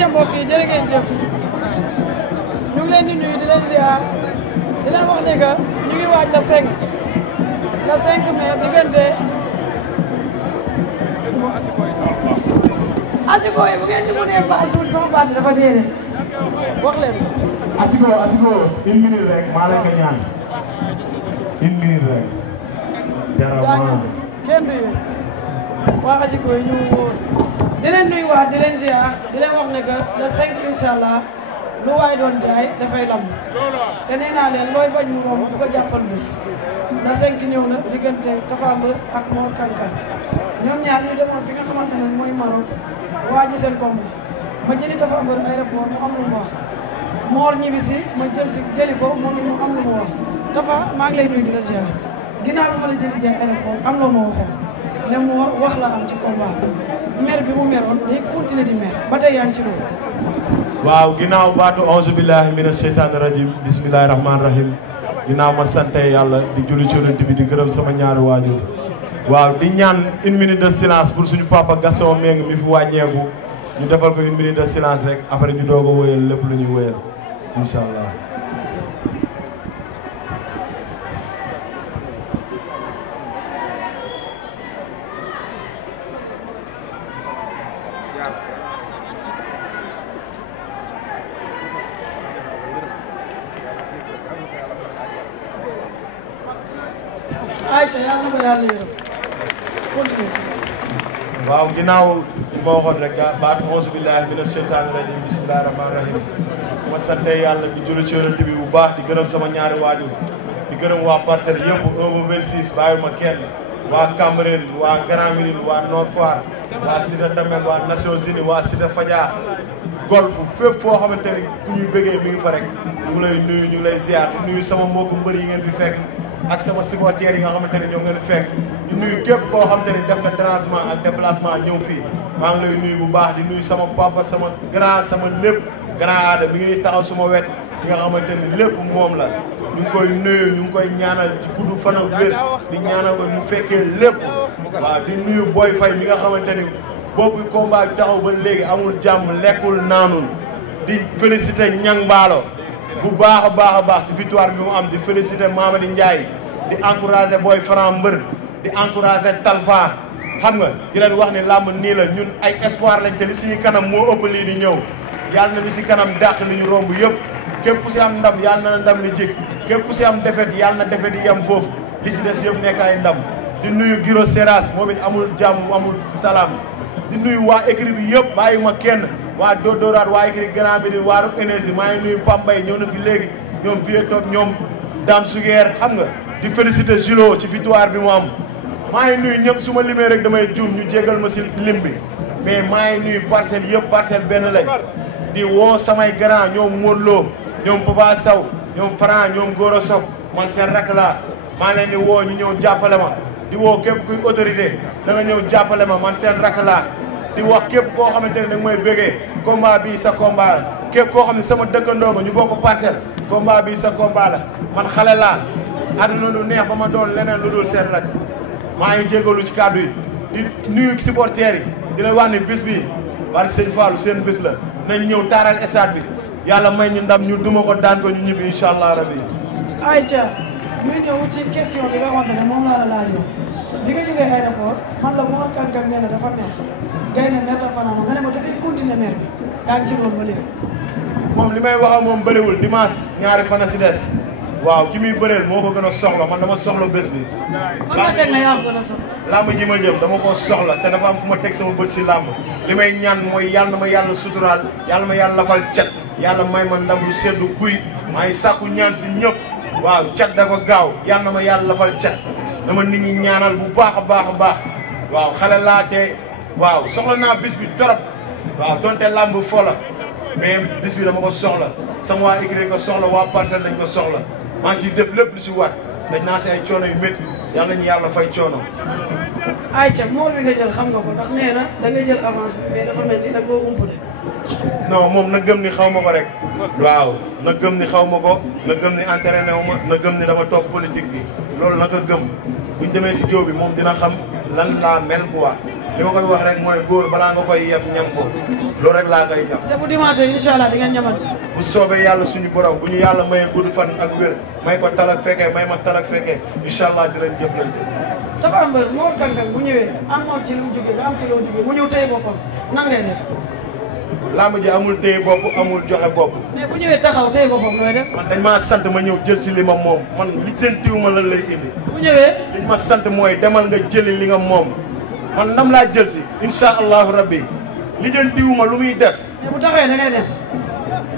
ayca mbokk yi jërë ngeen jëf ñu ngi leen di nuyu di leen ziar di leen wax ne que ñu ngi waaj la 5 mai diggante asiko yi bu ngeen ñu mënee baal tuuti sama baat dafa dee de wax leen ko. asiko 1 minute rek maa leen ko ñaan 1 minute rek. jaa kenn du yéen waa asiko yi ñu wóor di leen nuyuwaat di leen ziar di leen wax ne que le 5 incha allah lu waay doon jaay dafay lam te nee naa leen looy bañ mu romb bu ko jàppal bés le 5 ñëw na diggante Tapha Mbeur ak Mor Kankan ñoom ñaar ñu demoon fi nga xamante ne mooy Maroc waa ji seen combat ma jëli Tapha Mbeur aéroport mu am lu mu wax Mor ñibbisi ma jëli ko moom it mu am lu mu wax Tapha maa ngi lay nuyu di la ziar ginnaaw bi ma la jëli jee aéroport am loo ma waxoon ne Mor wax la am ci combat bi mer bi mu meroon day continuer di mer ba tey yaa ngi ci loolu. waaw ginnaaw baatu auzu billahi mina sheytaani rajim bismillahi rahmaani rahim ginnaaw ma sante yàlla di julli ci Yonent bi di gërëm sama ñaari waajur waaw di ñaan 1 minute de silence pour suñu papa Gaston Mbengue mi fi wàññeeku ñu defal ko 1 minute de silence rek après ñu doog a wëyal lépp lu ñuy wëyal incha allah. ayca yàlla na ko yàlla yërëm continue. waaw ginnaaw li ma waxoon rek baatu auzu billahi mina sheytaani rajim bismillahi rahmaani rahim ma sante yàlla di julli ci Yonent bi bu baax di gërëm sama ñaari waajur di gërëm waa Parcelles yëpp 1 ba 26 bàyyiwuma kenn waa Cambérène waa Grand Médine waa Nord Foire waa Cité Damel waa Nations Unies waa Cité Fadia golf fépp foo xamante ne ku ñuy bëggee mi ngi fa rek ñu ngi lay nuyu ñu ngi lay ziar nuyu sama mbokku mbër yi ngeen fi fekk ak sama supporters yi nga xamante ne ñoom ngeen fekk di nuyu képp koo xamante ne def na dérangement ak déplacement ñëw fii maa ngi lay nuyu bu baax di nuyu sama papa sama grand sama lépp grand aada mi ngi taxaw suma wet bi nga xamante ne lépp moom la ñu ngi koy nuyu ñu ngi koy ñaanal ci gudd fan ak wér di ñaanal ko mu fekkee lépp waaw di nuyu Boy Faye mi nga xamante ni boobu combat bi taxaw ba léegi amul jàmm lekkul naanul di féliciter Niang Ballo bu baax a baax si victoire bi mu am di féliciter Mamadi Ndiaye di encourager Boy Franc Mbeur di encourager Talfa xam nga di leen wax ni làmb nii la ñun ay espoir lañ te li si kanam moo ëpp lii di ñëw yàlla na li si kanam dàq li ñu romb yëpp képp ku si am ndam yàlla na ndam li jik képp ku si am défaite yàlla na défaite yi yem foofu li si des yëpp nekk ay ndam di nuyu Giro Seras moom it amul jàmm amul salaam di nuyu waa écrit bi yëpp bàyyiwuma kenn waa Dóoraat waa écrit Grand Médine waa Rock Énergie maa ngi nuyu Pambay ñëw na fi léegi ñoom Vieux Top ñoom Dame Suguer xam nga di féliciter Gilo ci victoire bi mu am maa ngi nuyu ñëpp su ma limee rek damay juum ñu jégal ma si lim bi mais maa ngi nuyu parcelle yëpp parcelle benn lañ di woo samay grand ñoom Modou Lo ñoom Papa Sow ñoom Franc ñoom Goro Sow man seen rakk laa maa leen di woo ñu ñëw jàppale ma di woo képp kuy autorité da nga ñëw jàppale ma man seen rakk laa di wax képp koo xamante ne nag mooy bëggee combat bii sa combat la képp koo xam ne sama dëkkandoo nga ñu bokk parcelle combat bii sa combat la man xale laa àdduna lu neex ba ma doon leneen lu dul seen rakk maa ngi jégalu ci kàddu yi di nuyu supporters yi di leen wax ni bis bi bari sëñ Fallou seen bis la nañ ñëw taaral stade bi yàlla may ñu ndam ñu duma ko daan ko ñu ñibbi incha allah rabi. ayca ñu ñëw ci question bi nga xamante ne moom laa la laajoo bi nga jógee aéroport man la Mor Kankan nee na dafa mer gaynde mer la fanaan nga ne ma dafay continuer mer bi yaa ngi ci loolu ba léegi. moom li may wax ak moom bëriwul dimanche ñaari fan a si des waaw ki muy bëreel moo ko gën a soxla man dama soxla bés bi. fan nga teg na yaa ko gën a soxla. làmb ji ma jëm dama koo soxla te dafa am fu ma teg sama bët si làmb li may ñaan mooy yàlla na ma yàlla suturaal yàlla ma yàlla lafal cat yàlla may ma ndam lu seddu kuy maa ngi sàkku ñaan si ñëpp waaw cat dafa gaaw yàlla na ma yàlla lafal cat dama nit ñi ñaanal bu baax a baax a baax waaw xale laa te waaw soxla naa bis bi torop waaw donte làmb fo la mais bis bi dama ko soxla sama waa écrit ko soxla waa parcelle dañ ko soxla maa ngi siy def lépp lu si war dañ naa si ay coono yu métti yàlla ñu yàlla fay coono. ayca Mor bi nga jël xam nga ko ndax nee na da ngay jël avance bi mais dafa mel ni da koo umpule. non moom na gëm ni xaw ma ko rek. waaw na gëm ni xaw ma ko na gëm ni entraîné wu ma na gëm ni dama topp politique bi loolu na ko gëm buñ demee si jiw bi moom dina xam lan laa mel quoi li ma koy wax rek mooy góor balaa nga koy yeb ñam ko loolu rek laa koy ñam. te bu dimanche incha allah di ngeen ñamante. bu soobee yàlla suñu borom bu ñu yàlla mayee gudd fan ak wér may ko talak fekkee may ma talak fekkee incha allah dinañ jëflante. Tapha Mbeur Mor Kang Kang bu ñëwee amoon ci lu mu jógee nga am ci loo jógee mu ñëw téye boppam nan ngay def. làmb ji amul téye bopp amul joxe bopp. mais bu ñëwee taxaw téye boppam nooy def. man dañ maa sant ma ñëw jël si li ma moom man lijjantiw ma lan lay indi. bu ñëwee. liñ ma sant mooy demal nga jëli li nga moom man ndam laa jël si incha allahu rabbi lijjantiw ma lu muy def. mais bu taxawee da ngay dem.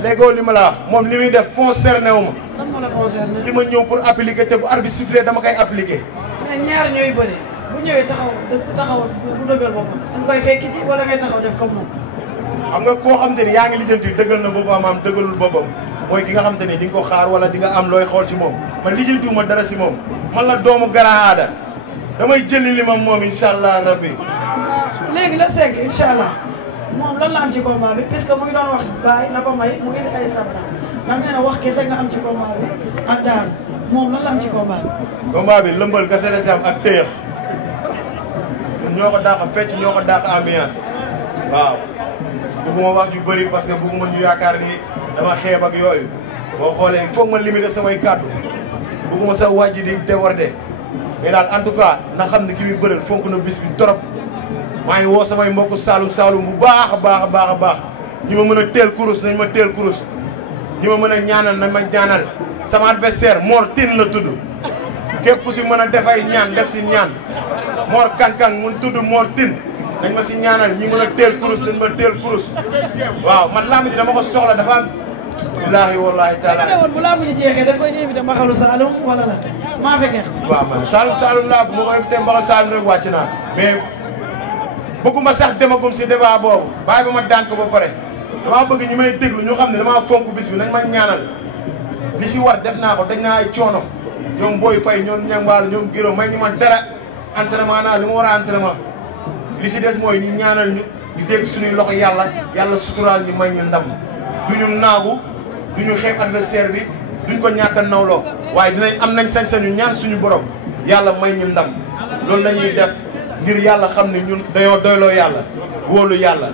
léegoo li ma la wax moom li muy def concerné wu ma. lan moo la concerné. li ma ñëw pour appliquer te bu arbitre sifflé dama koy appliquer. mais ñaar ñooy bëri bu ñëwee taxaw bu dëggal boppam dañ koy fekki ci wala ngay taxaw def comme moom. xam nga koo xam te ni yaa ngi lijjanti dëggal na boppam am dëggalul boppam mooy ki nga xam te ni di nga ko xaar wala di nga am looy xool ci moom man lijjantiwuma dara si moom man la doomu Grand Ada damay jëli li ma moom incha allah rabbi. léegi la 5 incha allah moom lan la am ci combat bi puisque mu ngi doon wax bàyyi na ko may mu indi ay sabara ndax nee na wax kese nga am ci combat bi ak daan moom lan la am ci combat bi. combat bi lëmbal kese la si am ak téyex ñoo ko dàq fecc ñoo ko dàq ambiance waaw. bëgguma wax ju bëri parce que bëgguma ñu yaakaar ni dama xeeb ak yooyu boo xoolee foog ma limiter samay kàddu bëgguma sa wàjj di déborder mais daal en tout cas na xam ne ki muy bëreel fonk na bis bi trop maa ngi woo samay mbokku Saalum bu baax a baax a baax a baax ñi ma mën a teel kurus nañ ma teel kurus ñi ma mën a ñaanal nañ ma ñaanal sama adversaire Mor Tine la tudd képp ku si mën a def ay ñaan def si ñaan Mor Kang Kang mun tudd Mor Tine dañ ma si ñaanal ñi mën a teel kurus dañ ma teel kurus waaw man làmb ji dama ko soxla dafa am. wallaahi wallaahi taala. ne woon bu làmb ji jeexee da koy invité mbaxalu Saalum wala la maa fekkee. waaw man Saalum laa bu ma ko invité mbaxalu Saalum rek wàcc naa mais bëgguma sax demagum si débat boobu bàyyi ba ma daan ko ba pare damaa bëgg ñi may déglu ñu xam ne damaa fonk bis bi nañ ma ñaanal li si war def naa ko dañ naa ay coono ñoom Boy Faye ñoom Ñambaal ñoom Giro may ñu ma dara entraînement naa li ma war a entraînement. li si des mooy ñu ñaanal ñu dégg suñuy loxo yàlla suturaal ñu may ñu ndam duñu naagu duñu xeeb adversaire bi duñ ko ñàkk a nawloo waaye am nañ sañ-sañu ñaan suñu borom yàlla may ñu ndam loolu la ñuy def ngir yàlla xam ne ñun dañoo doyloo yàlla wóolu yàlla